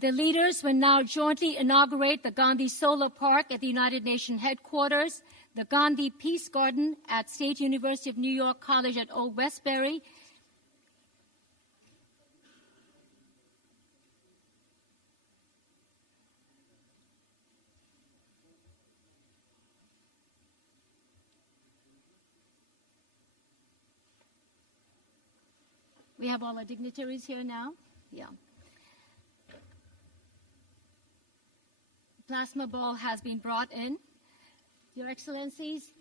The leaders will now jointly inaugurate the Gandhi Solar Park at the United Nations headquarters, the Gandhi Peace Garden at State University of New York College at Old Westbury, we have all our dignitaries here now. Yeah. Plasma ball has been brought in. Your Excellencies,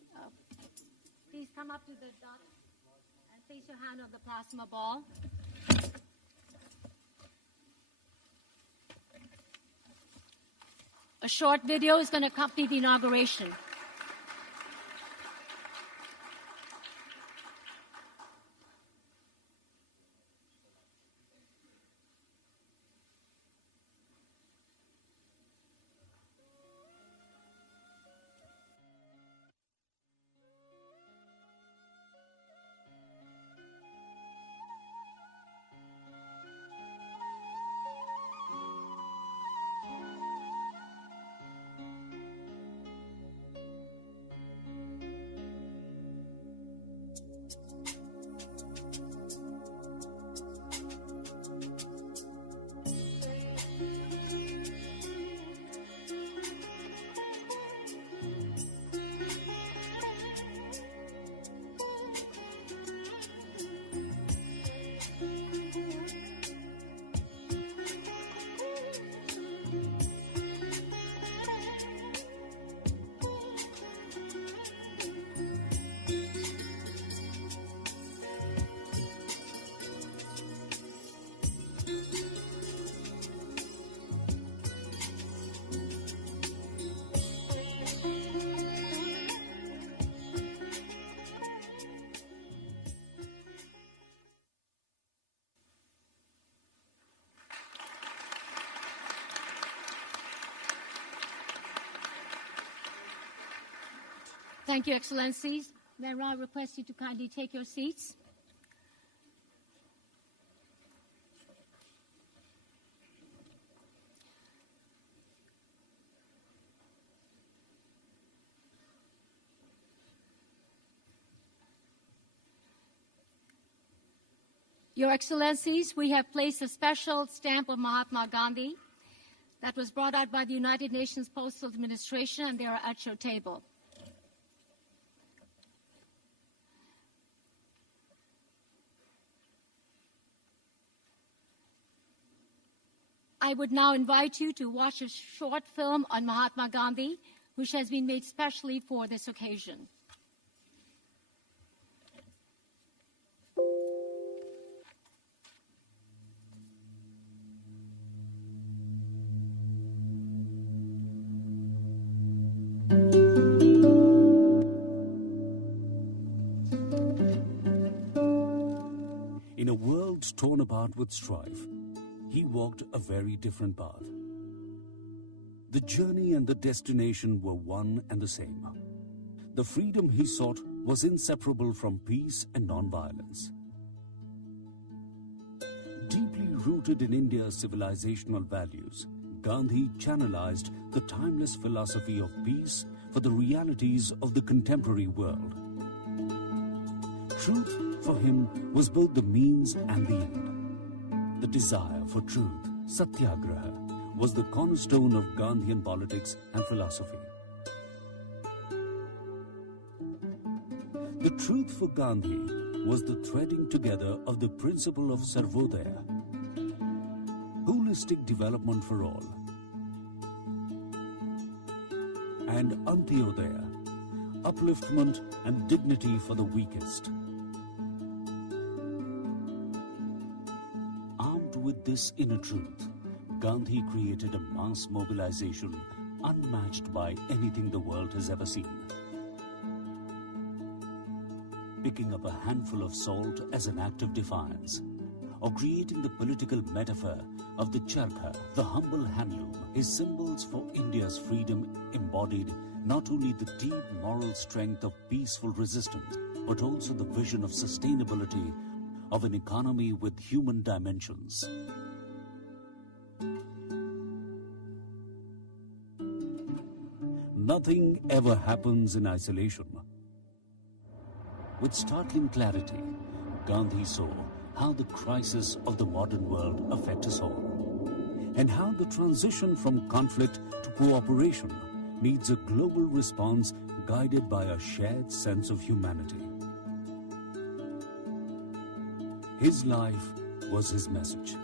please come up to the dot and place your hand on the plasma ball. A short video is going to accompany the inauguration. Thank you, Excellencies. May I request you to kindly take your seats. Your Excellencies, we have placed a special stamp of Mahatma Gandhi that was brought out by the United Nations Postal Administration, and they are at your table. I would now invite you to watch a short film on Mahatma Gandhi, which has been made specially for this occasion. In a world torn apart with strife, he walked a very different path. The journey and the destination were one and the same. The freedom he sought was inseparable from peace and non-violence. Deeply rooted in India's civilizational values, Gandhi channelized the timeless philosophy of peace for the realities of the contemporary world. Truth for him was both the means and the end. The desire for truth, satyagraha, was the cornerstone of Gandhian politics and philosophy. The truth for Gandhi was the threading together of the principle of Sarvodaya, holistic development for all, and Antyodaya, upliftment and dignity for the weakest. With this inner truth, Gandhi created a mass mobilization unmatched by anything the world has ever seen. Picking up a handful of salt as an act of defiance, or creating the political metaphor of the charkha, the humble handloom, his symbols for India's freedom embodied not only the deep moral strength of peaceful resistance, but also the vision of sustainability of an economy with human dimensions. Nothing ever happens in isolation. With startling clarity, Gandhi saw how the crises of the modern world affect us all, and how the transition from conflict to cooperation needs a global response guided by a shared sense of humanity. His life was his message,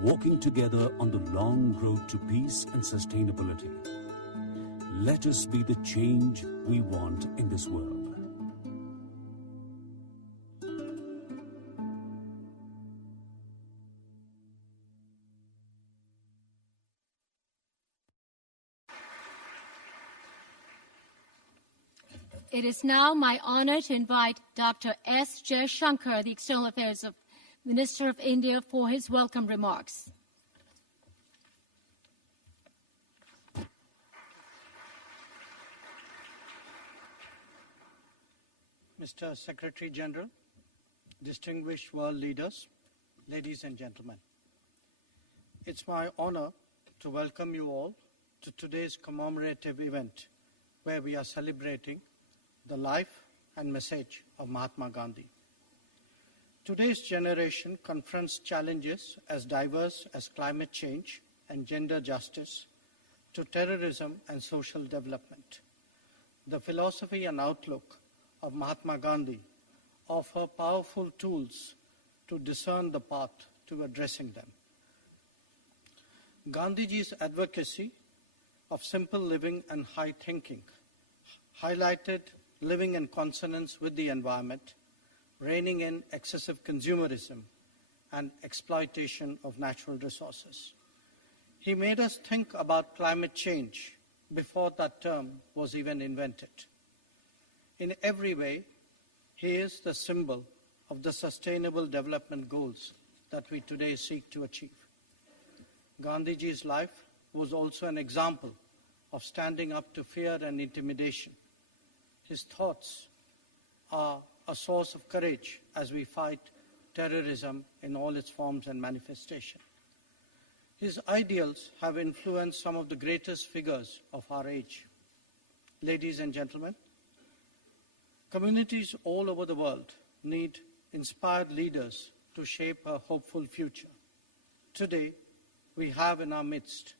walking together on the long road to peace and sustainability. Let us be the change we want in this world. It is now my honor to invite Dr. S. Jaishankar, the External Affairs Minister of India, for his welcome remarks. Mr. Secretary General, distinguished world leaders, ladies and gentlemen. It's my honor to welcome you all to today's commemorative event where we are celebrating the life and message of Mahatma Gandhi. Today's generation confronts challenges as diverse as climate change and gender justice to terrorism and social development. The philosophy and outlook of Mahatma Gandhi offer powerful tools to discern the path to addressing them. Gandhiji's advocacy of simple living and high thinking highlighted living in consonance with the environment, reining in excessive consumerism and exploitation of natural resources. He made us think about climate change before that term was even invented. In every way, he is the symbol of the sustainable development goals that we today seek to achieve. Gandhiji's life was also an example of standing up to fear and intimidation. His thoughts are a source of courage as we fight terrorism in all its forms and manifestation. His ideals have influenced some of the greatest figures of our age. Ladies and gentlemen, communities all over the world need inspired leaders to shape a hopeful future. Today, we have in our midst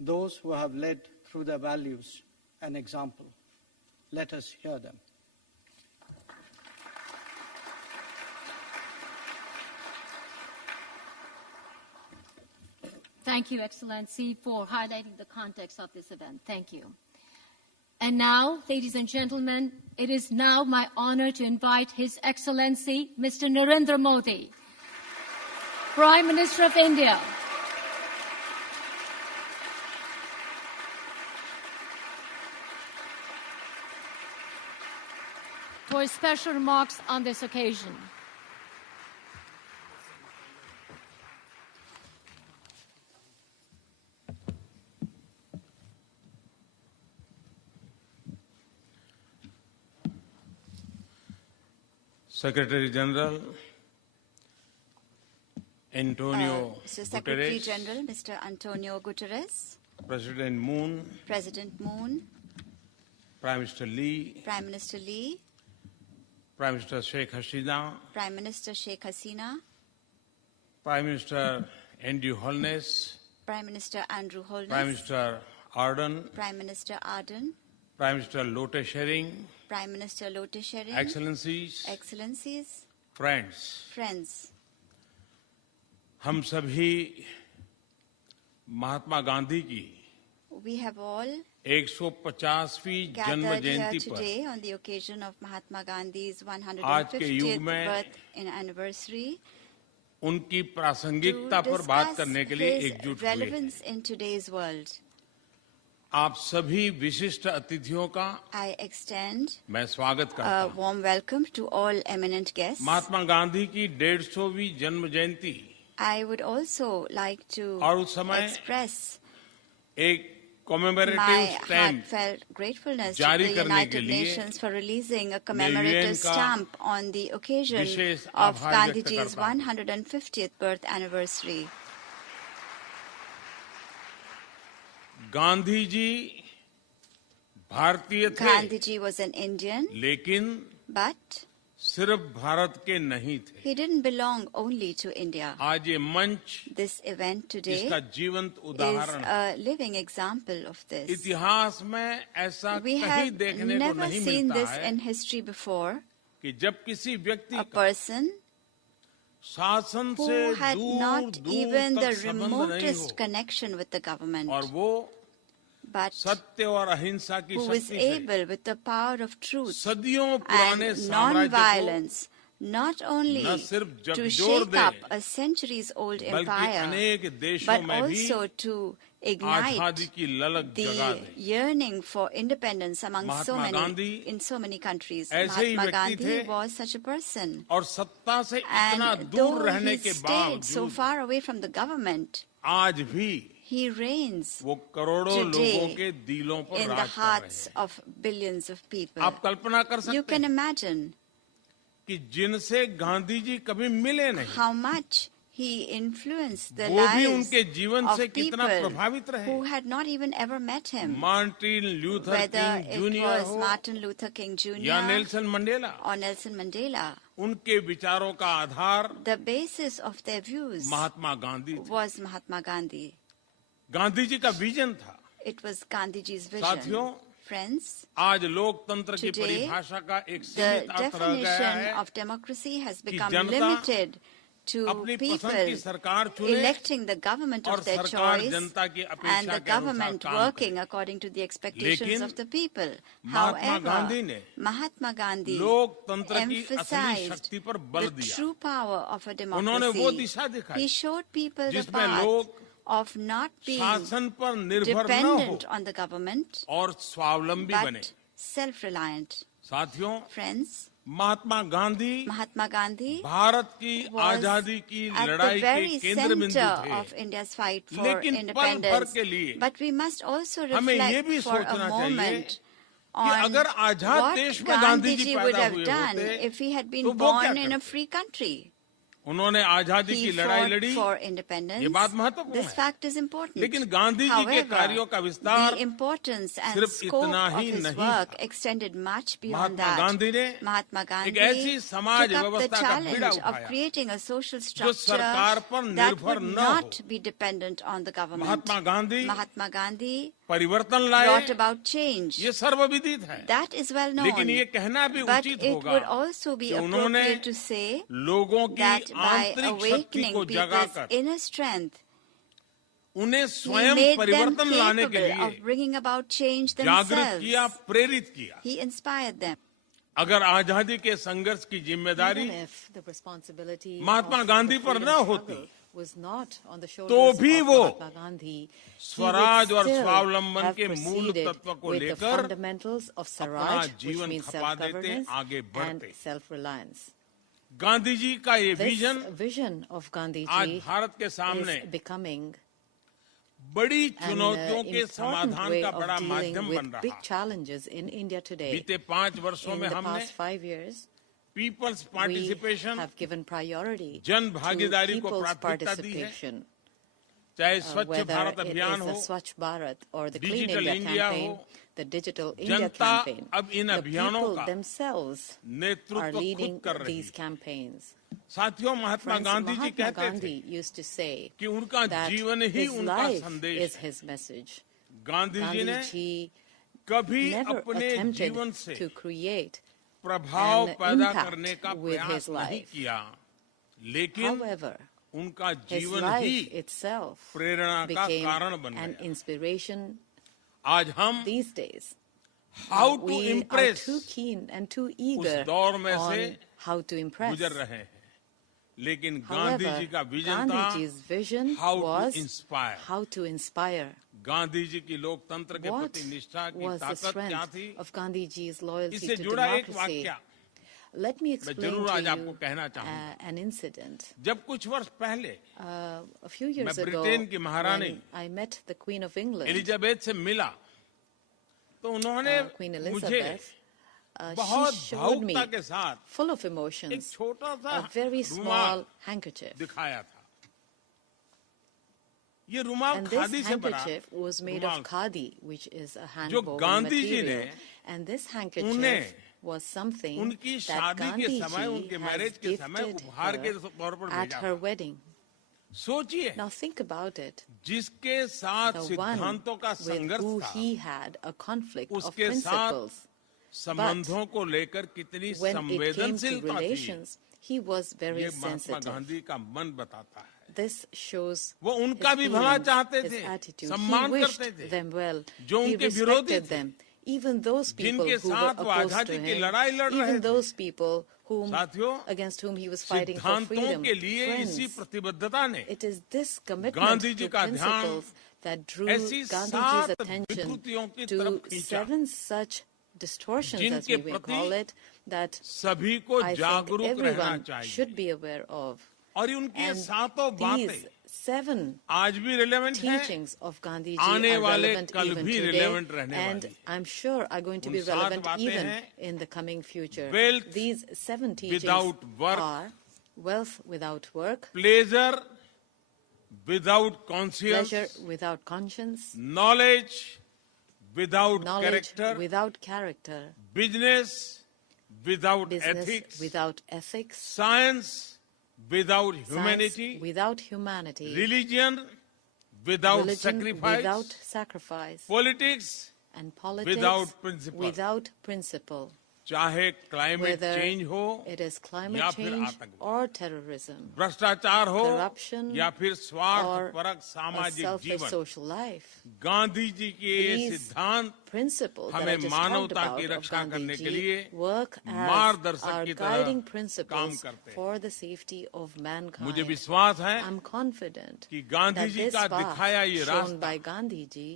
those who have led through their values and example. Let us hear them. Thank you, Excellency, for highlighting the context of this event. Thank you. And now, ladies and gentlemen, it is now my honor to invite His Excellency, Mr. Narendra Modi, Prime Minister of India, for his special remarks on this occasion. Secretary General Antonio Mr. Secretary Guterres, General, Mr. Antonio Guterres, President Moon, President Moon, Prime Minister Lee, Prime Minister Lee, Prime Minister Sheikh Hasina, Prime Minister Sheikh Hasina, Prime Minister Andrew Holness, Prime Minister Andrew Holness, Prime Minister Arden, Prime Minister Arden, Prime Minister Lotte Schering, Prime Minister Lotte Schering, Excellencies, Excellencies, friends, friends, हम सभी महात्मा गांधी की we have all 150वीं जन्म gathered here जयंती पर today on the occasion of Mahatma Gandhi's आज के युग 150th में birth anniversary उनकी to प्रासंगिकता पर बात discuss करने के लिए his एकजुट हुए। relevance in today's world. आप सभी विशिष्ट अतिथियों का I extend मैं स्वागत करता a हूँ। warm welcome to all eminent guests. Mahatma Gandhi की 150वीं जन्म जयंती I would also like to और उस समय express एक my commemorative stamp heartfelt gratefulness to जारी the करने के United लिए Nations for releasing a UN commemorative का stamp on the occasion wishes of आभार व्यक्त Gandhiji's करता हूँ। 150th birth anniversary. Gandhi ji भारतीय थे, Gandhiji was an Indian, लेकिन but सिर्फ भारत के नहीं थे। he didn't belong only to India. आज ये मंच This event today इसका जीवंत is उदाहरण है। a living example of this. इतिहास में ऐसा We कहीं have देखने को never नहीं seen मिलता this है in history before. कि जब किसी व्यक्ति A का person शासन से who had not दूर even दूर the तक संबंध नहीं remotest हो connection with the government, और वो but सत्य और अहिंसा की who is शक्ति से able with the power of truth सदियों पुराने and साम्राज्य को non-violence not only न सिर्फ to झकझोर shake they, up a centuries-old बल्कि empire, अनेक देशों but में भी also to आजादी ignite की ललक जगा the they. yearning for independence among so Mahatma many Gandhi in so many countries. ऐसे ही Mahatma व्यक्ति Gandhi थे was such a person. और सत्ता से इतना And दूर though रहने he के stayed so बावजूद far away from the government, आज भी he reigns वो करोड़ों today लोगों के दिलों पर in the राज कर रहे hearts हैं। of billions of people. आप कल्पना कर You सकते can हैं imagine कि जिनसे गांधी जी कभी मिले नहीं, how much he influenced the वो भी lives उनके जीवन of से कितना people प्रभावित रहे। who had not even ever met him. Martin Luther Whether king it junior was हो Martin Luther King या Jr. Nelson Mandela, or Nelson Mandela, उनके विचारों का आधार the basis of their views Mahatma Gandhi थे। was Mahatma Gandhi. Gandhi ji का vision था। It was Gandhiji's साथियों, vision. Friends, आज लोकतंत्र की Today, परिभाषा का एक the सीमित अर्थ रह गया definition है of democracy has become Janata limited to अपनी people पसंद की सरकार चुने electing the government और of their सरकार choice जनता की and अपेक्षा the के अनुसार government काम working करे। according to the expectations लेकिन of the people. Mahatma However, Gandhi ने Mahatma Gandhi लोकतंत्र की असली emphasized शक्ति पर बल the दिया। true power of a उन्होंने वो democracy. दिशा दिखाई He showed people the जिसमें path लोग of not being शासन पर निर्भर न हो dependent on the government और स्वावलंबी बने। but self-reliant. साथियों, Friends, Mahatma Gandhi Mahatma Gandhi Bharat की was आजादी की at the लड़ाई के very केंद्र बिंदु center थे। of India's fight for लेकिन पल भर independence. के लिए But we must also हमें ये reflect भी for a सोचना चाहिए moment कि on अगर आजाद what देश में गांधी जी Gandhiji would पैदा have हुए done होते if he had been तो वो क्या born in a करते? free country. उन्होंने आजादी He की लड़ाई fought लड़ी, for independence. ये बात महत्वपूर्ण This है। fact is important. लेकिन गांधी जी के However, कार्यों का विस्तार the importance and सिर्फ scope इतना of ही his नहीं work था। extended much beyond Mahatma Gandhi ने that. Mahatma एक Gandhi ऐसी समाज took up the व्यवस्था का बीड़ा challenge of उठाया creating a social जो structure सरकार पर that निर्भर would न not हो। be dependent on the government. Mahatma Gandhi Mahatma Gandhi परिवर्तन लाए, brought about change. ये सर्वविदित है। That is well known. लेकिन ये कहना भी But उचित it होगा would also be कि उन्होंने appropriate to say लोगों की that by आंतरिक शक्ति awakening को people's जगाकर inner strength, उन्हें he स्वयं made them परिवर्तन लाने के capable लिए of bringing about change जागृत themselves. किया, प्रेरित किया। He inspired them. अगर आजादी के संघर्ष की जिम्मेदारी Even if the responsibility Mahatma of Gandhi the पर freedom न struggle होती, was not on the तो shoulders भी of वो Mahatma Gandhi, he Swaraj would और still स्वावलंबन have के मूल proceeded तत्व को with the लेकर fundamentals of अपना Swaraj, which जीवन means खपा देते, self-governance आगे and बढ़ते। self-reliance. गांधी जी का ये This विजन vision of आज Gandhiji भारत के सामने is becoming बड़ी an चुनौतियों के important समाधान way का of बड़ा dealing माध्यम बन with big रहा। challenges in India today. बीते 5 वर्षों In में the हमने past 5 years, peoples we participation, have given priority जन to भागीदारी को people's प्राथमिकता दी है। participation, चाहे स्वच्छ whether भारत it is अभियान the हो, Swachh Bharat or the Clean Digital India India campaign, हो, the Digital India Janata campaign, अब इन the अभियानों people का themselves are नेतृत्व खुद leading कर रही these है। campaigns. साथियों, महात्मा Friends, गांधी जी Mahatma कहते थे Gandhi used to say कि उनका that जीवन ही his उनका life संदेश is है। his message. गांधी जी ने Gandhiji कभी never अपने attempted जीवन से to create प्रभाव an पैदा impact करने का with प्रयास his नहीं life. किया, लेकिन However, उनका his जीवन life ही itself प्रेरणा का became कारण बन an गया। inspiration आज हम these days. How to We are impress too keen and too उस eager दौर में on से how to impress. गुजर रहे हैं, लेकिन गांधी However, जी का विजन था Gandhiji's vision how to was inspire. how to inspire. Gandhi ji की लोकतंत्र के What प्रति निष्ठा की was the ताकत क्या strength थी, of Gandhiji's loyalty इससे to जुड़ा एक democracy? वाक्य Let me मैं explain जरूर to आज आपको you कहना चाहूंगा। an incident. जब कुछ वर्ष पहले A few years मैं ago, ब्रिटेन की महारानी when I met the Queen of England, Elizabeth से मिला, तो उन्होंने Queen मुझे Elizabeth, बहुत she showed me, भावुकता के साथ full of एक emotions, छोटा सा a very रुमाल small handkerchief. दिखाया था। ये रुमाल And this खादी से बना handkerchief was made of रुमाल khadi, which is a जो hand-woven गांधी जी material. ने And this उन्हें handkerchief was something उनकी that शादी के Gandhi समय ji उनके has मैरिज के समय gifted उपहार के her तौर पर at भेजा her था। wedding. सोचिए Now think about it. जिसके साथ The one सिद्धांतों का with संघर्ष who था he had a conflict of उसके साथ principles. संबंधों को लेकर कितनी When it came to संवेदनशीलता थी relations, he was very ये महात्मा sensitive. गांधी का मन बताता है। This shows वो his उनका भी भला feelings, चाहते his थे, attitude. He सम्मान wished करते थे। them well. जो He उनके विरोधी respected थे, them. Even those people जिनके who were साथ वो opposed आजादी to की him, लड़ाई लड़ रहे even थे। those people साथियों, against whom he was fighting for सिद्धांतों freedom. के लिए इसी Friends, प्रतिबद्धता ने it is this commitment Gandhi ji to का ध्यान principles that drew ऐसी Gandhiji's 7 attention विकृतियों की to तरफ खींचा 7 such distortions, as जिनके we will प्रति call it, that सभी को I think जागरूक रहना everyone चाहिए। should be aware of. और उनकी ये And सातों these बातें 7 आज भी रिलेवेंट हैं, teachings of Gandhi ji आने are वाले relevant कल even भी today, relevant रहने and वाली। I'm sure are going to उन be 7 relevant बातें even हैं, in the coming future. wealth These 7 teachings without work, are wealth without work, pleasure without conscience, pleasure without conscience, knowledge without knowledge character, without character, business without business ethics, without ethics, science without science humanity, without humanity, religion without religion sacrifice, without sacrifice, politics and politics without principle. without principle. चाहे climate Whether change हो it is climate या फिर change आतंकवाद, or terrorism भ्रष्टाचार हो corruption या फिर स्वार्थ or परक a सामाजिक selfish जीवन, social life. गांधी जी के ये These सिद्धांत Principles that I हमें just talked मानवता about की of रक्षा करने के Gandhi लिए ji work as मार्गदर्शक our की guiding तरह काम principles करते हैं। for the safety of mankind. मुझे विश्वास है I'm confident कि गांधी that जी this का path दिखाया ये shown रास्ता by Gandhi ji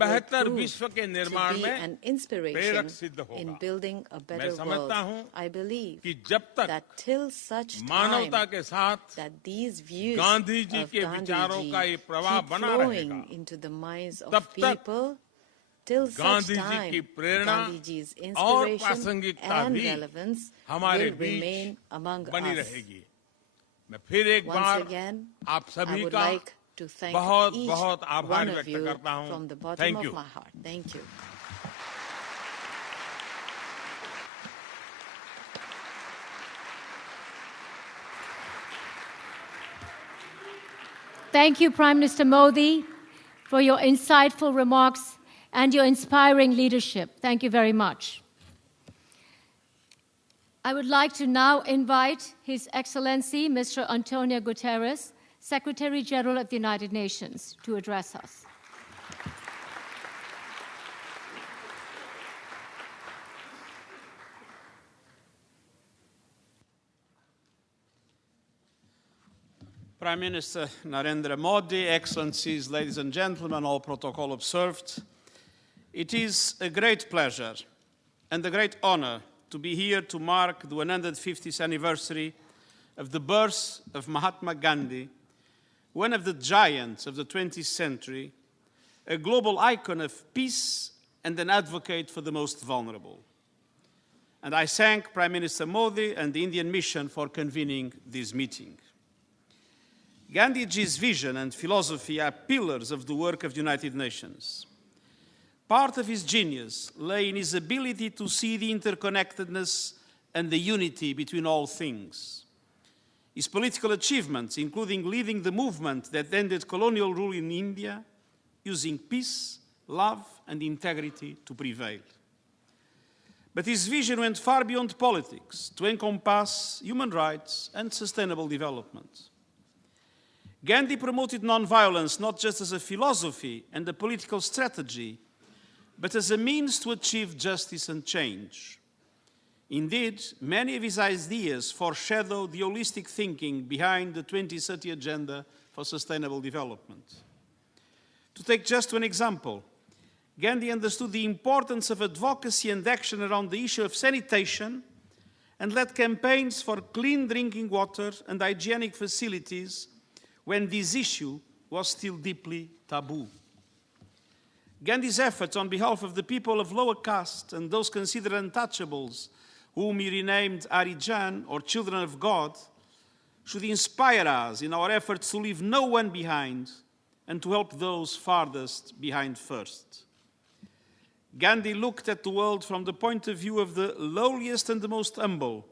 बेहतर will विश्व के prove निर्माण to be में an inspiration प्रेरक सिद्ध होगा। in building a मैं better world. समझता हूँ I believe कि जब तक that till such time मानवता के साथ that these views Gandhi ji of के Gandhi विचारों ji का ये प्रवाह keep बना flowing रहेगा, into the minds तब of तक people, till such Gandhi ji time की प्रेरणा Gandhi ji's और inspiration प्रासंगिकता and भी relevance हमारे will remain बीच among बनी us. रहेगी। मैं फिर एक Once बार again, आप I सभी would का like to thank बहुत each बहुत आभार one of व्यक्त you करता हूँ। from the bottom Thank of you. my heart. Thank you. Thank you, Prime Minister Modi, for your insightful remarks and your inspiring leadership. Thank you very much. I would like to now invite His Excellency, Mr. Antonio Guterres, Secretary General of the United Nations, to address us. Prime Minister Narendra Modi, Excellencies, ladies and gentlemen, all protocol observed, it is a great pleasure and a great honor to be here to mark the 150th anniversary of the birth of Mahatma Gandhi, one of the giants of the 20th century, a global icon of peace and an advocate for the most vulnerable. And I thank Prime Minister Modi and the Indian mission for convening this meeting. Gandhiji's vision and philosophy are pillars of the work of the United Nations. Part of his genius lay in his ability to see the interconnectedness and the unity between all things. His political achievements, including leading the movement that ended colonial rule in India, using peace, love, and integrity to prevail. But his vision went far beyond politics to encompass human rights and sustainable development. Gandhi promoted nonviolence not just as a philosophy and a political strategy, but as a means to achieve justice and change. Indeed, many of his ideas foreshadow the holistic thinking behind the 2030 Agenda for Sustainable Development. To take just one example, Gandhi understood the importance of advocacy and action around the issue of sanitation and led campaigns for clean drinking water and hygienic facilities when this issue was still deeply taboo. Gandhi's efforts on behalf of the people of lower caste and those considered untouchables, whom he renamed Harijan, or children of God, should inspire us in our efforts to leave no one behind and to help those farthest behind first. Gandhi looked at the world from the point of view of the lowliest and the most humble,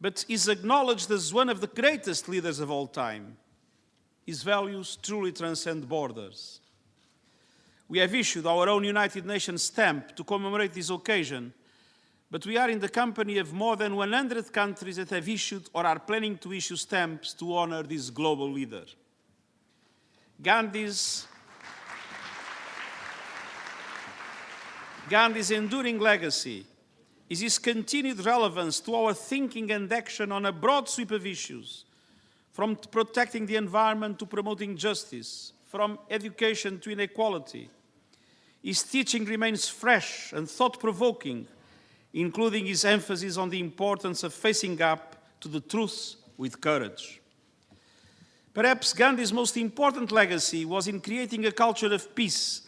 but is acknowledged as one of the greatest leaders of all time. His values truly transcend borders. We have issued our own United Nations stamp to commemorate this occasion, but we are in the company of more than 100 countries that have issued or are planning to issue stamps to honor this global leader. Gandhi's enduring legacy is his continued relevance to our thinking and action on a broad sweep of issues, from protecting the environment to promoting justice, from education to inequality. His teaching remains fresh and thought-provoking, including his emphasis on the importance of facing up to the truth with courage. Perhaps Gandhi's most important legacy was in creating a culture of peace,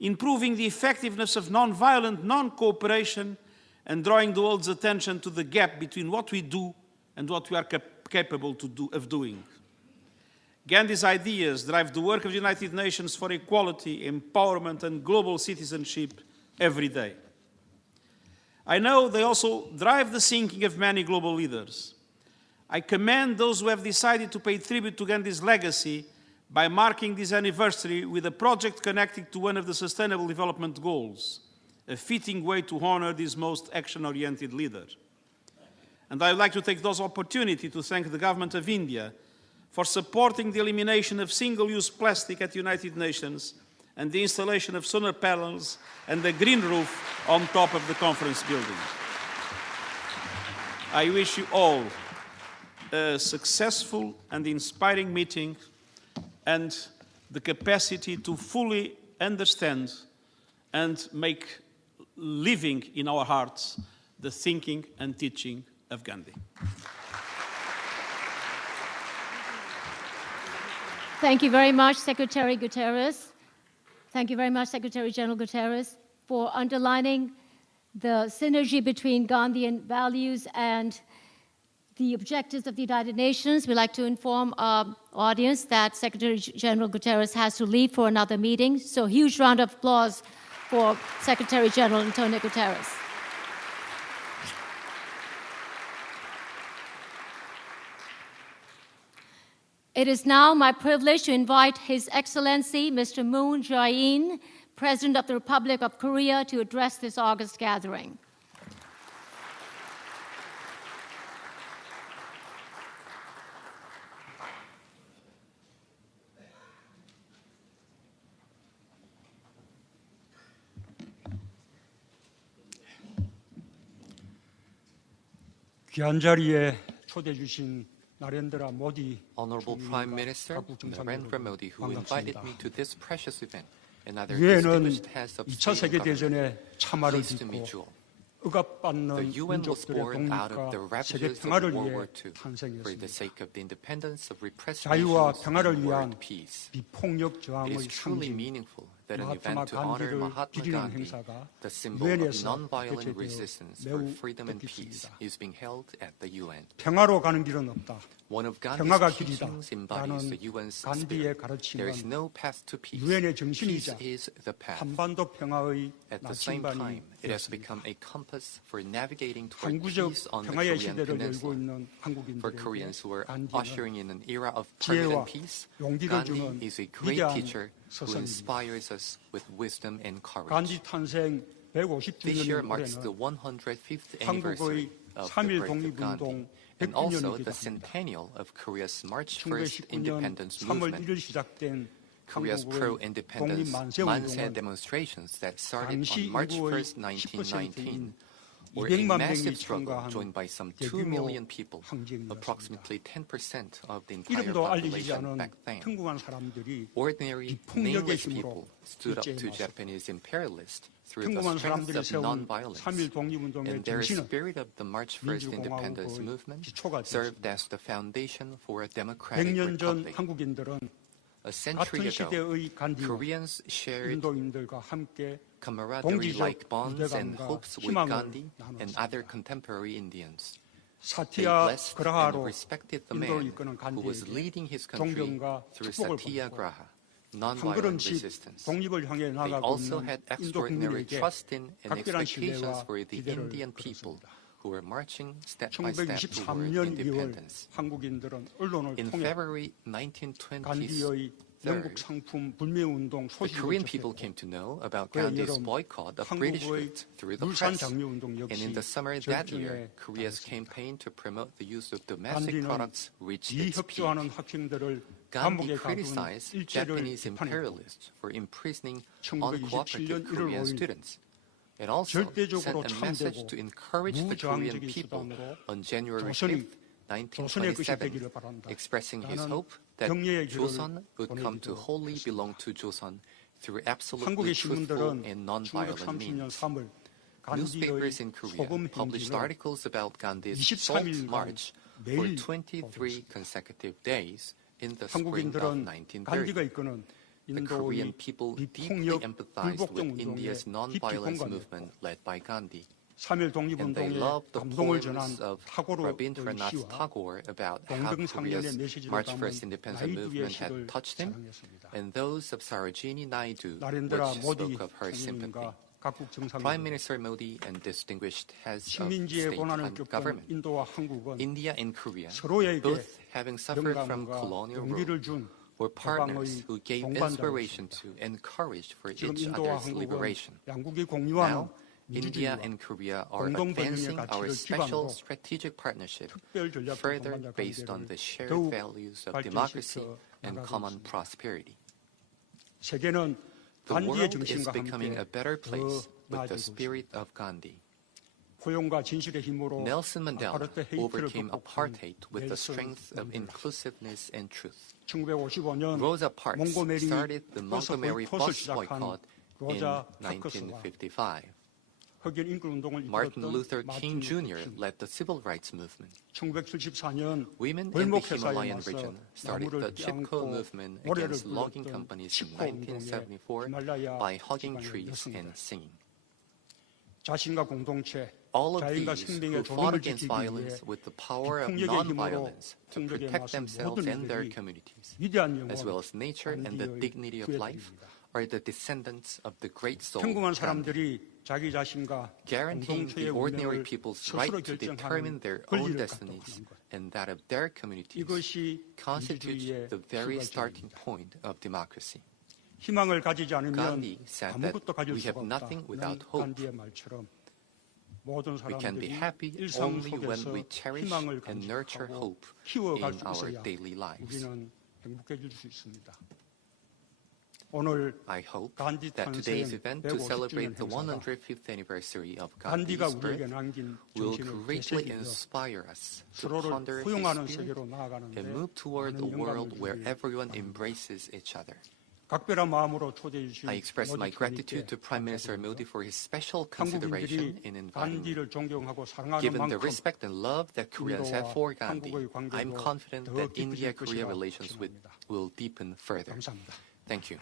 improving the effectiveness of non-violent non-cooperation, and drawing the world's attention to the gap between what we do and what we are capable of doing. Gandhi's ideas drive the work of the United Nations for equality, empowerment, and global citizenship every day. I know they also drive the thinking of many global leaders. I commend those who have decided to pay tribute to Gandhi's legacy by marking this anniversary with a project connected to one of the Sustainable Development Goals, a fitting way to honor this most action-oriented leader. And I would like to take this opportunity to thank the Government of India for supporting the elimination of single-use plastic at the United Nations and the installation of solar panels and a green roof on top of the conference building. I wish you all a successful and inspiring meeting and the capacity to fully understand and make living in our hearts the thinking and teaching of Gandhi. Thank you very much, Secretary Guterres. Thank you very much, Secretary General Guterres, for underlining the synergy between Gandhian values and the objectives of the United Nations. We'd like to inform our audience that Secretary General Guterres has to leave for another meeting. So huge round of applause for Secretary General Antonio Guterres. It is now my privilege to invite His Excellency Mr. Moon Jae-in, President of the Republic of Korea, to address this August gathering. 귀한 자리에 초대해 주신 나렌드라 모디 Honorable Prime Minister Narendra Modi, who invited me to this precious event, and other 유엔은 distinguished heads of 2차 state and government, 세계대전에 참화를 pleased to meet you 딛고 all. The 억압받는 UN was 민족들의 born out of the 독립과 세계 ravages of 평화를 World 위해 War II for the 탄생했습니다. sake of the independence of repressed 자유와 nations 평화를 and 위한 world peace. 비폭력 It 저항의 is truly 상징 meaningful that an 마하트마 event to honor 간디를 Mahatma 기리는 Gandhi, 행사가 the symbol of 유엔에서 nonviolent 개최되어 resistance for 매우 freedom and peace, 뜻깊습니다. is being held at the UN. 평화로 가는 길은 없다. One of 평화가 Gandhi's 길이다. teachings embodies 라는 the UN's 간디의 spirit. There is 가르침은 no path to peace. 유엔의 Peace 정신이자 is the path. 한반도 평화의 At the same 나침반이 time, it has 되었습니다. become a compass for navigating toward 항구적 peace on the 평화의 Korean 시대를 열고 peninsula. 있는 For 한국인들에게 Koreans who are 간디는 ushering in an era of 지혜와 permanent peace, 용기를 Gandhi 주는 is a great 위대한 teacher who 스승입니다. inspires us with wisdom and courage. 간디 탄생 This year 150주년 marks the 올해는 105th 한국의 anniversary of the 3.1 birth of Gandhi, 독립운동 and also 100주년이기도 the 합니다. centennial of Korea's March 1st 1919년 independence 3월 movement. 1일 시작된 Korea's 한국의 pro-independence 독립 만세 manse 운동은 demonstrations that started 당시 on March 인구의 1st, 1919 10%인 were a 200만 massive 명이 struggle 참가한 joined by some 2 대규모 million people, 항쟁이었습니다. approximately 10% of the entire 이름도 알려지지 population 않은 back then. 평범한 사람들이 Ordinary, 비폭력의 nameless 힘으로 people stood up to 일제에 Japanese imperialists through the 평범한 strength 사람들이 of 세운 non-violence. 3.1 독립운동의 And their 정신은 spirit of the March 1st independence 민주공화국의 movement 기초가 served 되었습니다. as the foundation for a democratic 100년 전 republic. 한국인들은 A century 같은 ago, 시대의 간디와 Koreans shared 인도인들과 함께 camaraderie-like 동지적 bonds and 유대감과 hopes with 희망을 Gandhi and other 나눴습니다. contemporary Indians. They 사티아 blessed and 그라하로 respected the 인도를 man 이끄는 who was 간디에게 leading his country 존경과 through 축복을 Satyagraha, 받고 nonviolent 걸음씩 resistance. 독립을 향해 They 나가고 also 있는 had 인도 extraordinary 국민에게 trust in and 각별한 expectations 신뢰와 for the 기대를 Indian people 걸었습니다. who were marching step by step toward 1923년 2월 independence. 한국인들은 언론을 In 통해 February 간디의 1923, 영국 상품 불매운동 the 소식을 Korean people 접했고 came to know about 그해 Gandhi's 여름 boycott of British 한국의 goods through the 물산 press. 장려운동 And 역시 in the summer that 절정에 year, Korea's 달했습니다. campaign to promote the use of domestic 간디는 products reached its peak. 비협조하는 학생들을 감옥에 Gandhi 가둔 criticized 일제를 Japanese 비판했고 imperialists for imprisoning 1927년 uncooperative 1월 Korean 5일 students. It also 절대적으로 sent a message 참되고 to encourage the Korean 무저항적인 people 수단으로 on January 조선이 5th, 조선의 것이 1927, 되기를 바란다. expressing his 라는 hope that 격려의 길을 Joseon would come to 보내기도 wholly 했습니다. belong to Joseon through absolutely 한국의 truthful 신문들은 and non-violent 1930년 means. 3월 간디의 Newspapers in Korea 소금 published 행진을 articles about Gandhi's salt 23일간 march for 매일 23 consecutive days in the spring of 한국인들은 1930. 간디가 이끄는 The Korean 인도의 people deeply 비폭력 empathized 불복종 with 운동에 India's 깊이 non-violence 공감했고 movement led by Gandhi. 3.1 And they 독립운동에 loved the 감동을 전한 poems of 타고르의 Rabindranath 시와 Tagore about how 동병상련의 Korea's 메시지를 March 담은 for Independence 나이두의 movement had 시를 touched him, 자랑했습니다. and those of Sarojini Naidu, 나렌드라 which 모디 spoke of her sympathy. 총리님과 각국 Prime 정상들 Minister Modi and distinguished heads of 식민지의 state 고난을 and 겪은 government, 인도와 한국은 India and Korea, 서로에게 both having suffered from 영감과 colonial rule, 용기를 준 were partners 해방의 who gave inspiration to and courage for 지금 each 인도와 other's 한국은 liberation. 양국이 공유하는 Now, India 민주주의와 and Korea are 공동 번영의 advancing our 가치를 special 기반으로 strategic partnership 특별 전략적 further 동반자 based on 관계를 the shared 더욱 values of 발전시켜 democracy and 나가고 common 있습니다. prosperity. 세계는 The 간디의 world is 정신과 becoming 함께 a better place 더 with the 나아지고 spirit 있습니다. of Gandhi. 포용과 진실의 힘으로 Nelson Mandela 아파르트 헤이트를 overcame 극복한 apartheid with the 넬슨 strength of 만델라. inclusiveness and truth. 1955년 Rosa Parks 몽고메리 started the 버스 Montgomery 보이콧을 bus 시작한 boycott in 로자 파크스와 1955. 흑인 인권 운동을 Martin 이끌었던 Luther 마틴 King Jr. 루터 킹. led the civil rights movement. 1974년 Women in the 골목 회사에 Himalayan 나서 region started 나무를 the Chipko 떼안고 movement 노래를 against logging 불렀던 companies in 칩코 운동에 1974 히말라야 by hugging 지방의 trees 여성들. and singing. 자신과 공동체, All of 자연과 these 생명의 who fought 존엄을 against 지키기 위해 violence with the power of 비폭력의 힘으로 non-violence to 폭력에 protect 맞선 themselves 모든 and their 이들이 communities, 위대한 영혼 as well as nature and the 간디의 dignity of life, 후예들입니다. are the descendants of the great soul 평범한 Gandhi. 사람들이 자기 자신과 Guaranteeing 공동체의 the ordinary 운명을 people's 스스로 right to determine 결정하는 their own 권리를 destinies 갖도록 하는 것. and that of their communities 이것이 constitutes 민주주의의 the very 출발점입니다. starting point of democracy. 희망을 가지지 않으면 Gandhi said that 아무것도 가질 we 수가 have nothing 없다. without hope. 간디의 말처럼 모든 We can be 사람들이 happy 일상 only when 속에서 we cherish 희망을 and nurture 간직하고 hope 키워갈 in 수 our 있어야 daily lives. 우리는 행복해질 수 있습니다. 오늘 I hope 간디 that today's 탄생 event to 150주년 celebrate the 행사가 150th anniversary of 간디가 Gandhi's 우리에게 birth 남긴 will 정신을 greatly 되새기며 inspire us to 서로를 ponder his 포용하는 spirit 세계로 나아가는데 and move toward 많은 a world 영감을 where 주길 everyone 바랍니다. embraces each other. 각별한 마음으로 초대해 주신 I express my 모디 gratitude to 총리께 Prime Minister 감사드리며 Modi for his special consideration 한국인들이 in inviting me. 간디를 존경하고 사랑하는 Given the 만큼 respect and love that Koreans have for Gandhi, 한국의 관계도 I'm confident 더 that 깊어질 India-Korea 것이라 relations 확신합니다. will deepen further. 감사합니다. Thank you.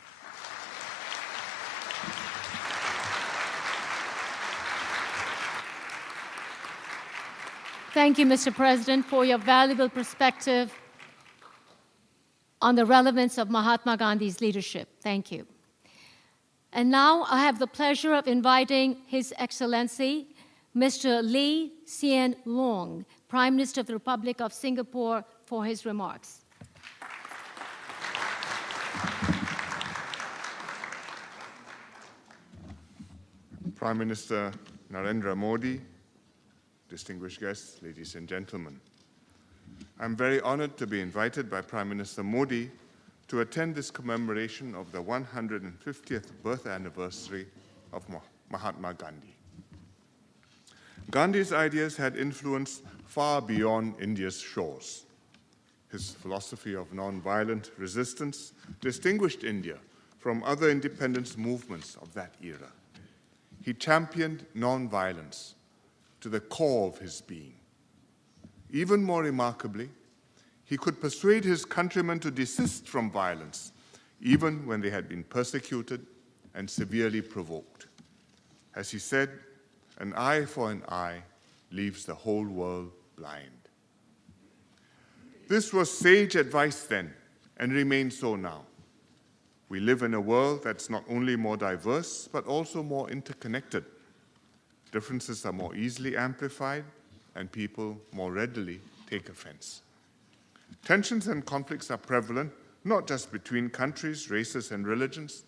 Thank you, Mr. President, for your valuable perspective on the relevance of Mahatma Gandhi's leadership. Thank you. And now I have the pleasure of inviting His Excellency, Mr. Lee Hsien Loong, Prime Minister of the Republic of Singapore, for his remarks. Prime Minister Narendra Modi, distinguished guests, ladies and gentlemen. I'm very honored to be invited by Prime Minister Modi to attend this commemoration of the 150th birth anniversary of Mahatma Gandhi. Gandhi's ideas had influence far beyond India's shores. His philosophy of nonviolent resistance distinguished India from other independence movements of that era. He championed nonviolence to the core of his being. Even more remarkably, he could persuade his countrymen to desist from violence, even when they had been persecuted and severely provoked. As he said, an eye for an eye leaves the whole world blind. This was sage advice then, and remains so now. We live in a world that's not only more diverse, but also more interconnected. Differences are more easily amplified, and people more readily take offense. Tensions and conflicts are prevalent, not just between countries, races, and religions,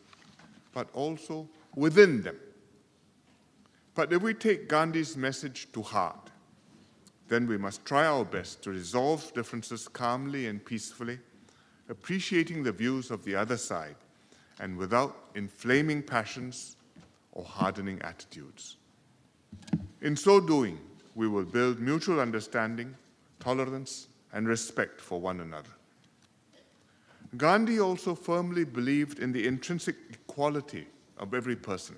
but also within them. But if we take Gandhi's message to heart, then we must try our best to resolve differences calmly and peacefully, appreciating the views of the other side, and without inflaming passions or hardening attitudes. In so doing, we will build mutual understanding, tolerance, and respect for one another. Gandhi also firmly believed in the intrinsic equality of every person.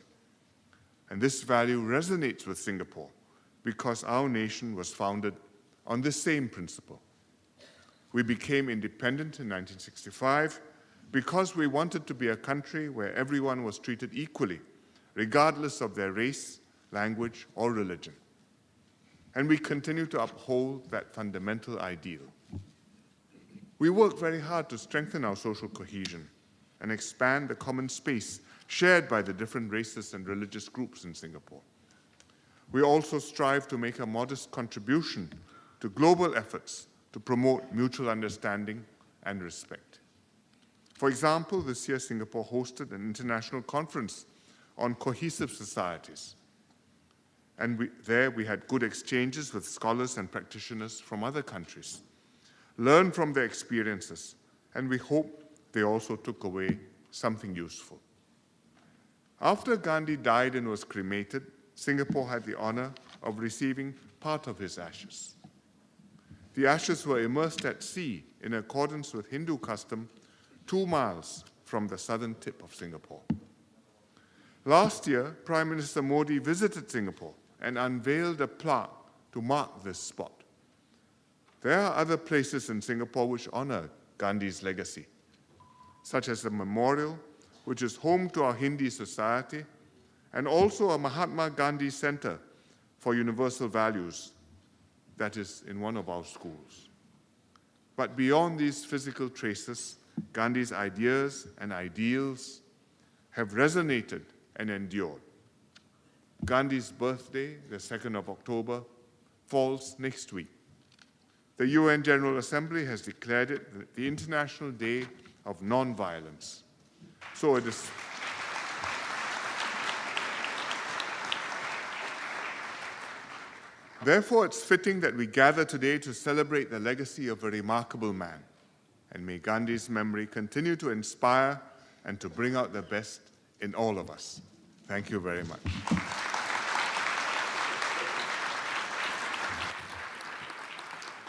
And this value resonates with Singapore because our nation was founded on this same principle. We became independent in 1965 because we wanted to be a country where everyone was treated equally, regardless of their race, language, or religion. And we continue to uphold that fundamental ideal. We work very hard to strengthen our social cohesion and expand the common space shared by the different races and religious groups in Singapore. We also strive to make a modest contribution to global efforts to promote mutual understanding and respect. For example, this year Singapore hosted an international conference on cohesive societies. And there we had good exchanges with scholars and practitioners from other countries, learned from their experiences, and we hope they also took away something useful. After Gandhi died and was cremated, Singapore had the honor of receiving part of his ashes. The ashes were immersed at sea in accordance with Hindu custom 2 miles from the southern tip of Singapore. Last year, Prime Minister Modi visited Singapore and unveiled a plaque to mark this spot. There are other places in Singapore which honor Gandhi's legacy, such as a memorial which is home to our Hindi society, and also a Mahatma Gandhi Center for Universal Values that is in one of our schools. But beyond these physical traces, Gandhi's ideas and ideals have resonated and endured. Gandhi's birthday, the 2nd of October, falls next week. The UN General Assembly has declared it the International Day of Nonviolence. So it is therefore, it's fitting that we gather today to celebrate the legacy of a remarkable man. And may Gandhi's memory continue to inspire and to bring out the best in all of us. Thank you very much.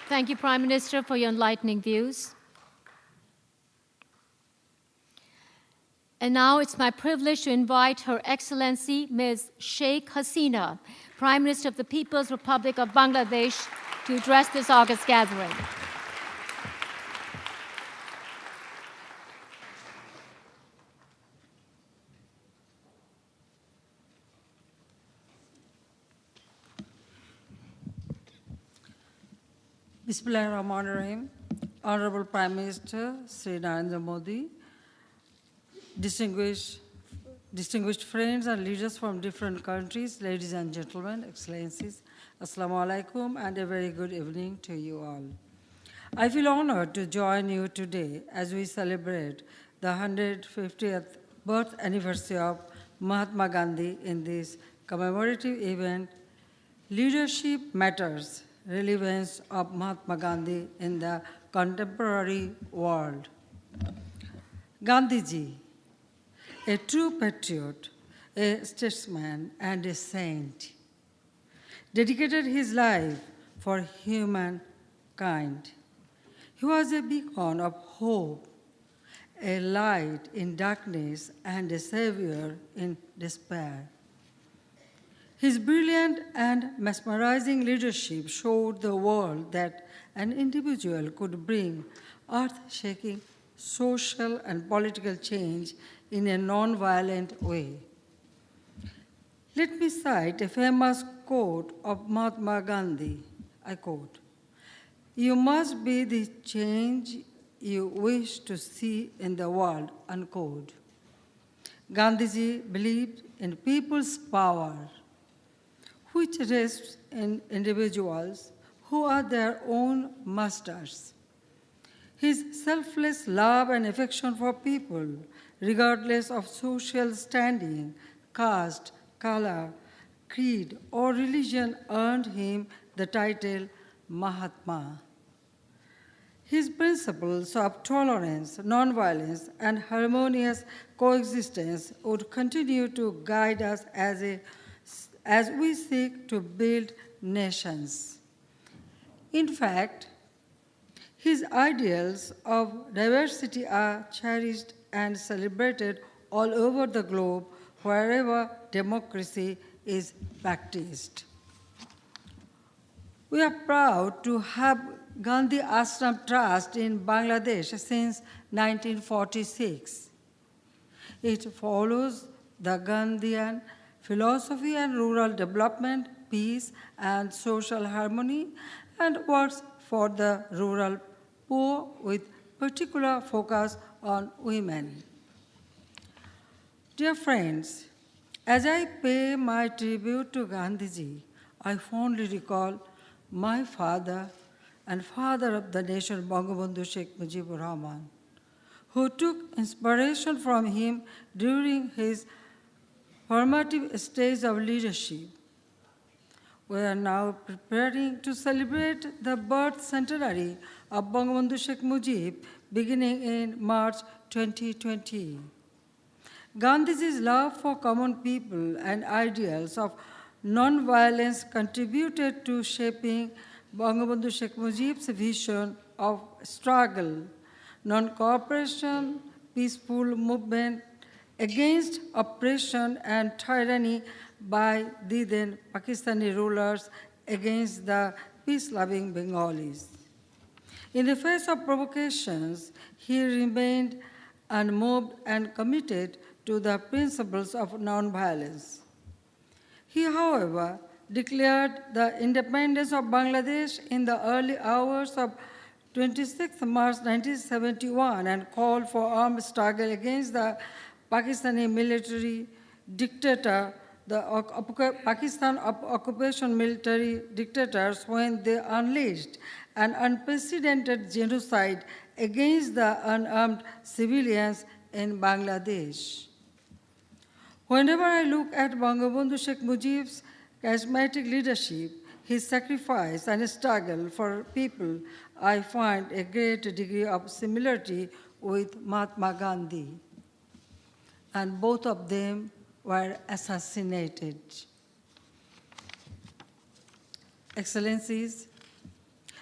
Thank you, Prime Minister, for your enlightening views. And now it's my privilege to invite Her Excellency Ms. Sheikh Hasina, Prime Minister of the People's Republic of Bangladesh, to address this august gathering. Bismillahirrahmanirrahim. Honorable Prime Minister Sri Narendra Modi, distinguished friends and leaders from different countries, ladies and gentlemen, excellencies, assalamu alaikum, and a very good evening to you all. I feel honored to join you today as we celebrate the 150th birth anniversary of Mahatma Gandhi in this commemorative event, Leadership Matters, Relevance of Mahatma Gandhi in the Contemporary World. Gandhiji, a true patriot, a statesman, and a saint, dedicated his life for humankind. He was a beacon of hope, a light in darkness, and a savior in despair. His brilliant and mesmerizing leadership showed the world that an individual could bring earth-shaking social and political change in a non-violent way. Let me cite a famous quote of Mahatma Gandhi. I quote, "You must be the change you wish to see in the world," unquote. Gandhiji believed in people's power, which rests in individuals who are their own masters. His selfless love and affection for people, regardless of social standing, caste, color, creed, or religion, earned him the title Mahatma. His principles of tolerance, nonviolence, and harmonious coexistence would continue to guide us as we seek to build nations. In fact, his ideals of diversity are cherished and celebrated all over the globe wherever democracy is practiced. We are proud to have Gandhi Ashram Trust in Bangladesh since 1946. It follows the Gandhian philosophy and rural development, peace, and social harmony, and works for the rural poor with particular focus on women. Dear friends, as I pay my tribute to Gandhiji, I fondly recall my father and father of the nation, Bangabandhu Sheikh Mujibur Rahman, who took inspiration from him during his formative stage of leadership. We are now preparing to celebrate the birth centenary of Bangabandhu Sheikh Mujib beginning in March 2020. Gandhiji's love for common people and ideals of non-violence contributed to shaping Bangabandhu Sheikh Mujib's vision of struggle, non-cooperation, peaceful movement against oppression and tyranny by the then Pakistani rulers against the peace-loving Bengalis. In the face of provocations, he remained unmoved and committed to the principles of nonviolence. He, however, declared the independence of Bangladesh in the early hours of 26 March 1971 and called for armed struggle against the Pakistani military dictator, the Pakistan occupation military dictators, when they unleashed an unprecedented genocide against the unarmed civilians in Bangladesh. Whenever I look at Bangabandhu Sheikh Mujib's charismatic leadership, his sacrifice and struggle for people, I find a great degree of similarity with Mahatma Gandhi. And both of them were assassinated. Excellencies,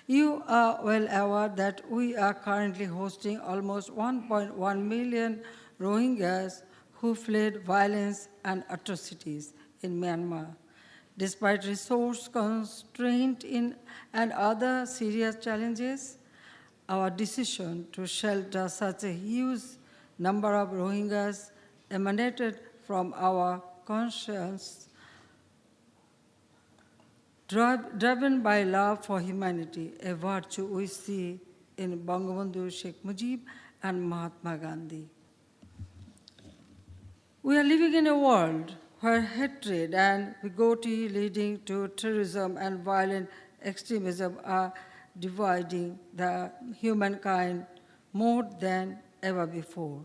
you are well aware that we are currently hosting almost 1.1 million Rohingyas who fled violence and atrocities in Myanmar. Despite resource constraint and other serious challenges, our decision to shelter such a huge number of Rohingyas emanated from our conscience, driven by love for humanity, a virtue we see in Bangabandhu Sheikh Mujib and Mahatma Gandhi. We are living in a world where hatred and bigotry leading to terrorism and violent extremism are dividing the humankind more than ever before.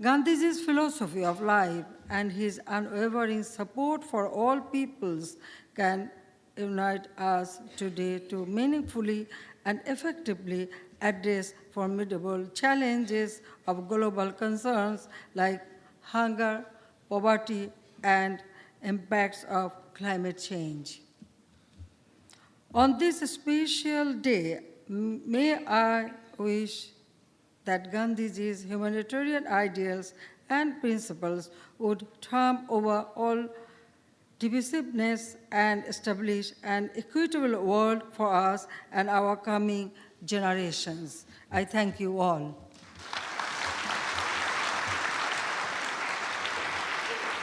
Gandhiji's philosophy of life and his unwavering support for all peoples can unite us today to meaningfully and effectively address formidable challenges of global concerns like hunger, poverty, and impacts of climate change. On this special day, may I wish that Gandhiji's humanitarian ideals and principles would trump over all divisiveness and establish an equitable world for us and our coming generations. I thank you all.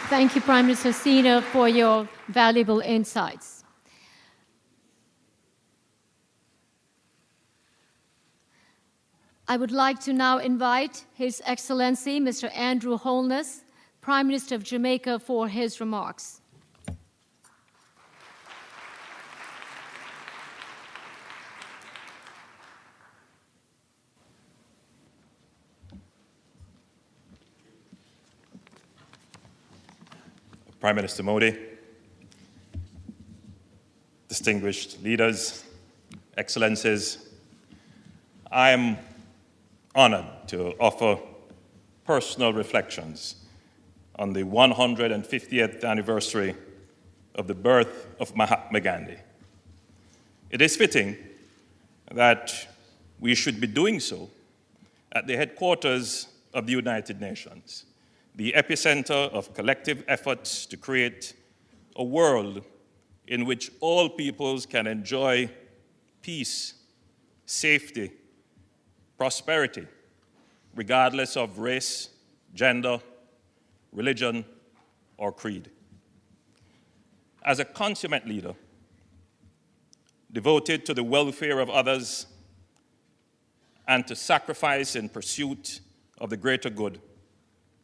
Thank you, Prime Minister Sina, for your valuable insights. I would like to now invite His Excellency, Mr. Andrew Holness, Prime Minister of Jamaica for his remarks. Prime Minister Modi, distinguished leaders, excellencies, I am honored to offer personal reflections on the 150th anniversary of the birth of Mahatma Gandhi. It is fitting that we should be doing so at the headquarters of the United Nations, the epicenter of collective efforts to create a world in which all peoples can enjoy peace, safety, prosperity, regardless of race, gender, religion, or creed. As a consummate leader, devoted to the welfare of others and to sacrifice in pursuit of the greater good,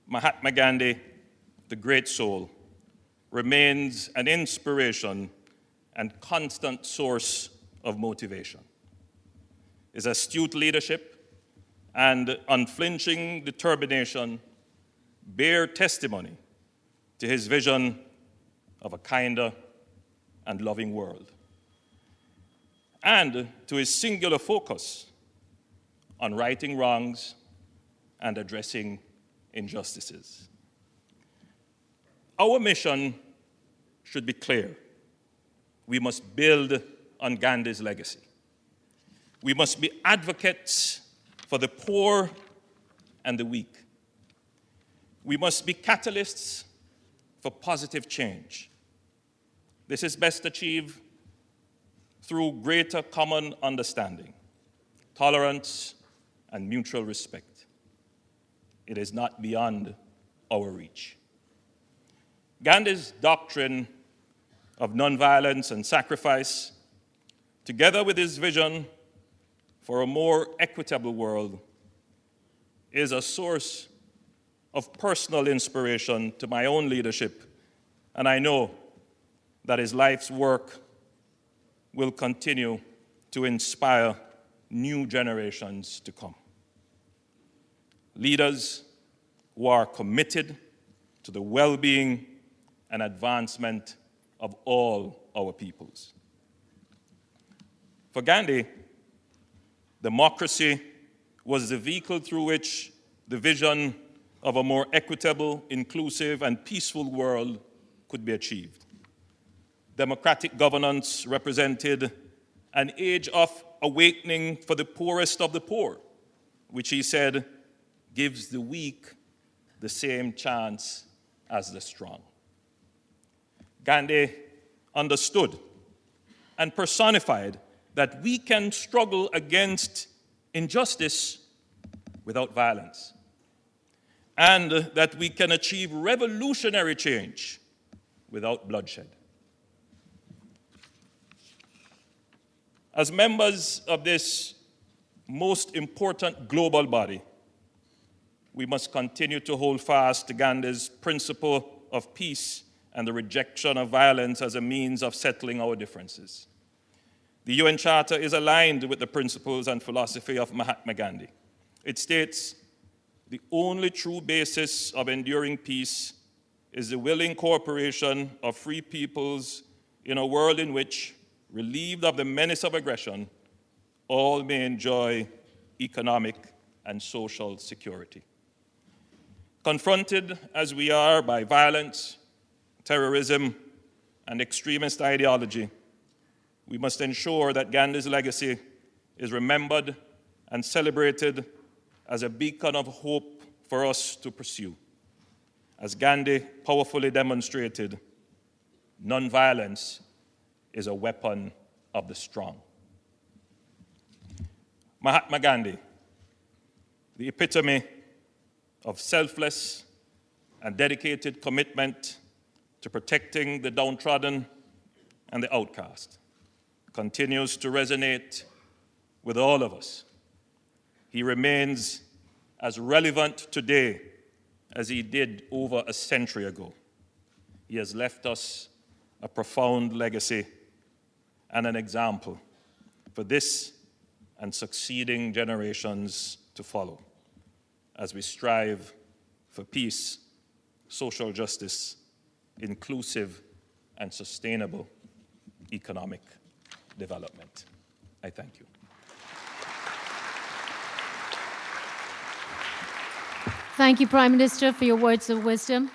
Mahatma Gandhi, the great soul, remains an inspiration and constant source of motivation. His astute leadership and unflinching determination bear testimony to his vision of a kinder and loving world, and to his singular focus on righting wrongs and addressing injustices. Our mission should be clear. We must build on Gandhi's legacy. We must be advocates for the poor and the weak. We must be catalysts for positive change. This is best achieved through greater common understanding, tolerance, and mutual respect. It is not beyond our reach. Gandhi's doctrine of nonviolence and sacrifice, together with his vision for a more equitable world, is a source of personal inspiration to my own leadership, and I know that his life's work will continue to inspire new generations to come. Leaders who are committed to the well-being and advancement of all our peoples. For Gandhi, democracy was the vehicle through which the vision of a more equitable, inclusive, and peaceful world could be achieved. Democratic governance represented an age of awakening for the poorest of the poor, which he said gives the weak the same chance as the strong. Gandhi understood and personified that we can struggle against injustice without violence, and that we can achieve revolutionary change without bloodshed. As members of this most important global body, we must continue to hold fast to Gandhi's principle of peace and the rejection of violence as a means of settling our differences. The UN Charter is aligned with the principles and philosophy of Mahatma Gandhi. It states, "The only true basis of enduring peace is the willing cooperation of free peoples in a world in which, relieved of the menace of aggression, all may enjoy economic and social security." Confronted as we are by violence, terrorism, and extremist ideology, we must ensure that Gandhi's legacy is remembered and celebrated as a beacon of hope for us to pursue. As Gandhi powerfully demonstrated, nonviolence is a weapon of the strong. Mahatma Gandhi, the epitome of selfless and dedicated commitment to protecting the downtrodden and the outcast, continues to resonate with all of us. He remains as relevant today as he did over a century ago. He has left us a profound legacy and an example for this and succeeding generations to follow as we strive for peace, social justice, inclusive and sustainable economic development. I thank you. Thank you, Prime Minister, for your words of wisdom.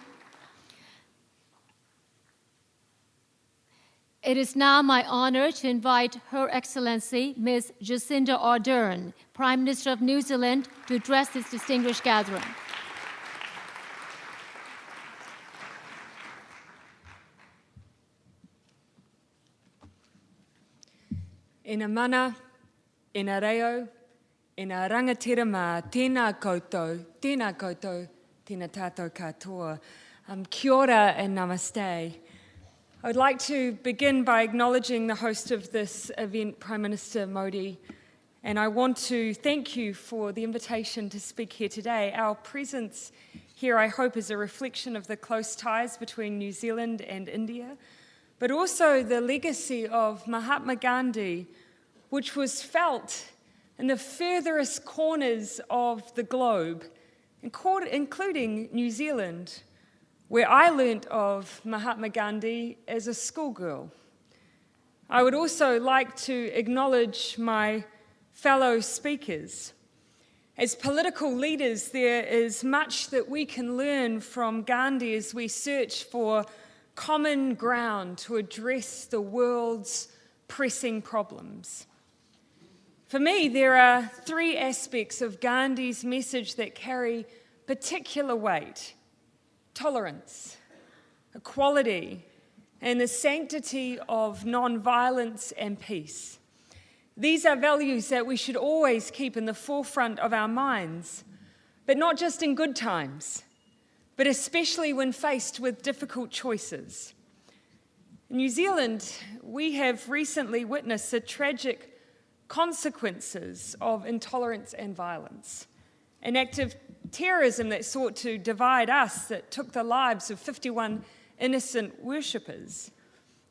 It is now my honor to invite Her Excellency, Ms. Jacinda Ardern, Prime Minister of New Zealand, to address this distinguished gathering. Ina mana, ina reo, ina rangatira mā, tēnā koutou, tēnā tātou katoa. Kia ora and namaste. I would like to begin by acknowledging the host of this event, Prime Minister Modi, and I want to thank you for the invitation to speak here today. Our presence here, I hope, is a reflection of the close ties between New Zealand and India, but also the legacy of Mahatma Gandhi, which was felt in the furthest corners of the globe, including New Zealand, where I learnt of Mahatma Gandhi as a schoolgirl. I would also like to acknowledge my fellow speakers. As political leaders, there is much that we can learn from Gandhi as we search for common ground to address the world's pressing problems. For me, there are three aspects of Gandhi's message that carry particular weight: tolerance, equality, and the sanctity of non-violence and peace. These are values that we should always keep in the forefront of our minds, but not just in good times, but especially when faced with difficult choices. In New Zealand, we have recently witnessed the tragic consequences of intolerance and violence. An act of terrorism that sought to divide us, that took the lives of 51 innocent worshippers.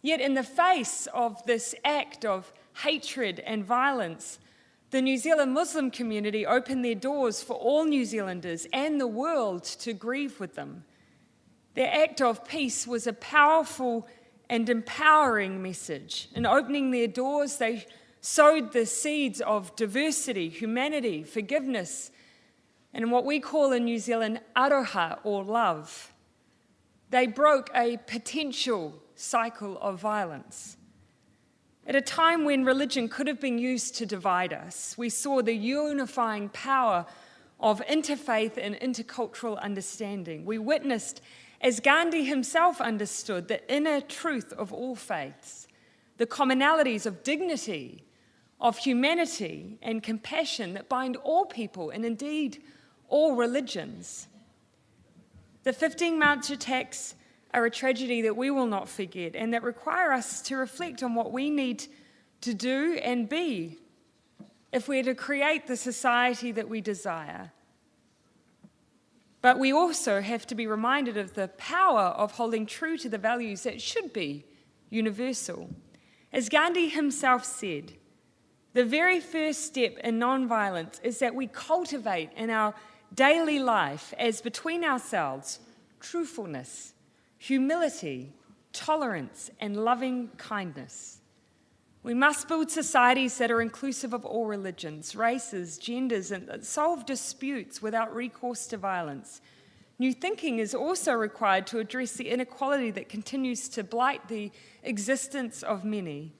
Yet in the face of this act of hatred and violence, the New Zealand Muslim community opened their doors for all New Zealanders and the world to grieve with them. Their act of peace was a powerful and empowering message. In opening their doors, they sowed the seeds of diversity, humanity, forgiveness, and what we call in New Zealand aroha, or love. They broke a potential cycle of violence. At a time when religion could have been used to divide us, we saw the unifying power of interfaith and intercultural understanding. We witnessed, as Gandhi himself understood, the inner truth of all faiths, the commonalities of dignity, of humanity and compassion that bind all people and indeed all religions. The 15 March attacks are a tragedy that we will not forget and that require us to reflect on what we need to do and be if we're to create the society that we desire. But we also have to be reminded of the power of holding true to the values that should be universal. As Gandhi himself said, the very first step in nonviolence is that we cultivate in our daily life, as between ourselves, truthfulness, humility, tolerance, and loving kindness. We must build societies that are inclusive of all religions, races, genders, and that solve disputes without recourse to violence. New thinking is also required to address the inequality that continues to blight the existence of many.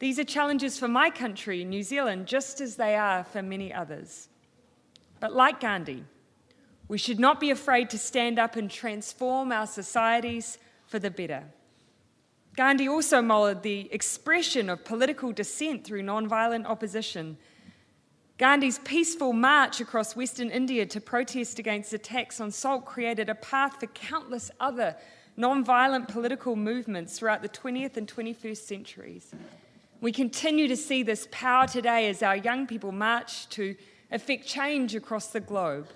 These are challenges for my country, New Zealand, just as they are for many others. But like Gandhi, we should not be afraid to stand up and transform our societies for the better. Gandhi also modeled the expression of political dissent through non-violent opposition. Gandhi's peaceful march across Western India to protest against attacks on salt created a path for countless other non-violent political movements throughout the 20th and 21st centuries. We continue to see this power today as our young people march to effect change across the globe.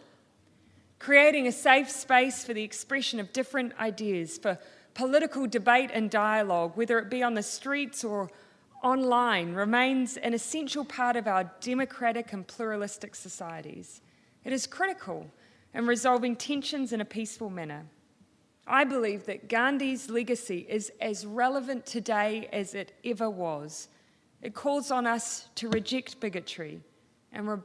Creating a safe space for the expression of different ideas, for political debate and dialogue, whether it be on the streets or online, remains an essential part of our democratic and pluralistic societies. It is critical in resolving tensions in a peaceful manner. I believe that Gandhi's legacy is as relevant today as it ever was. It calls on us to reject bigotry and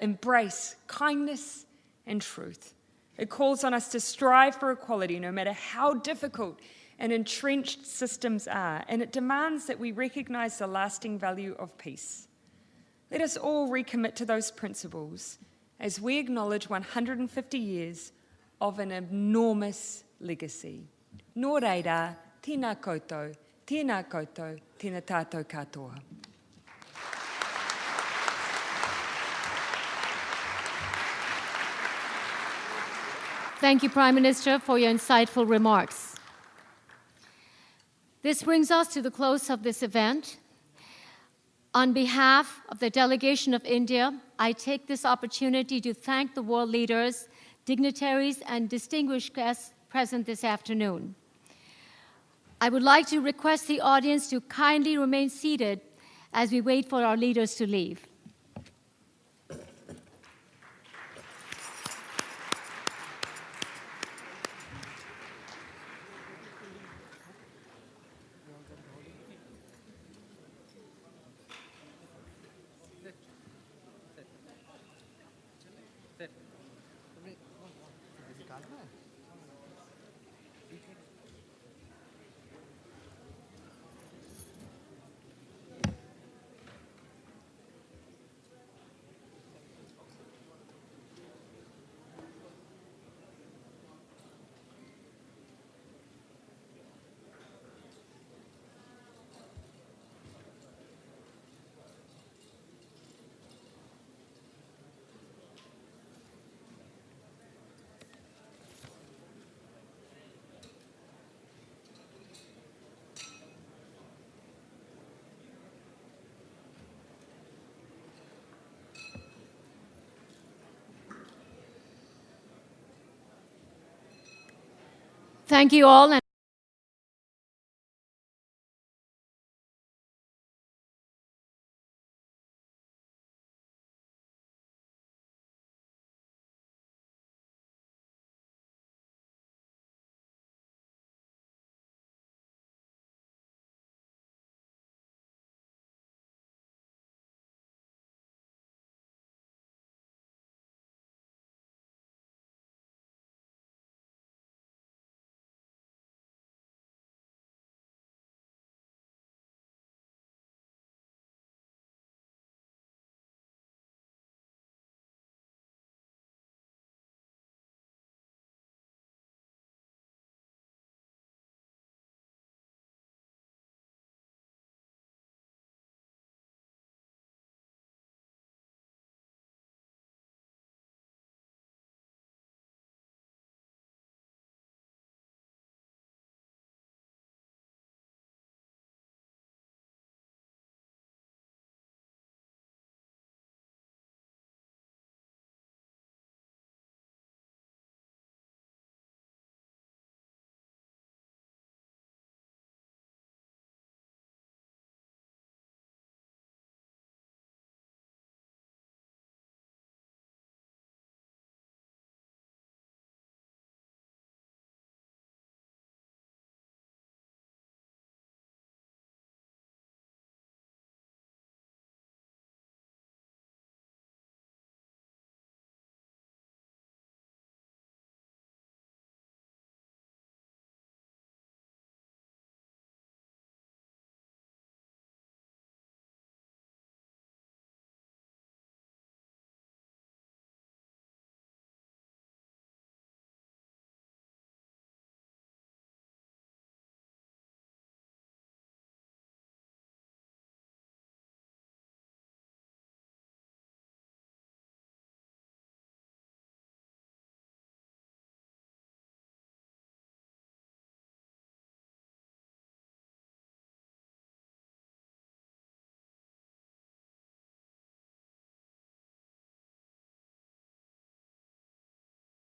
embrace kindness and truth. It calls on us to strive for equality no matter how difficult and entrenched systems are, and it demands that we recognize the lasting value of peace. Let us all recommit to those principles as we acknowledge 150 years of an enormous legacy. Nō reira, tēnā koutou, tēnā koutou, tēnā tātou katoa. Thank you, Prime Minister, for your insightful remarks. This brings us to the close of this event. On behalf of the delegation of India, I take this opportunity to thank the world leaders, dignitaries, and distinguished guests present this afternoon. I would like to request the audience to kindly remain seated as we wait for our leaders to leave. Thank you all. And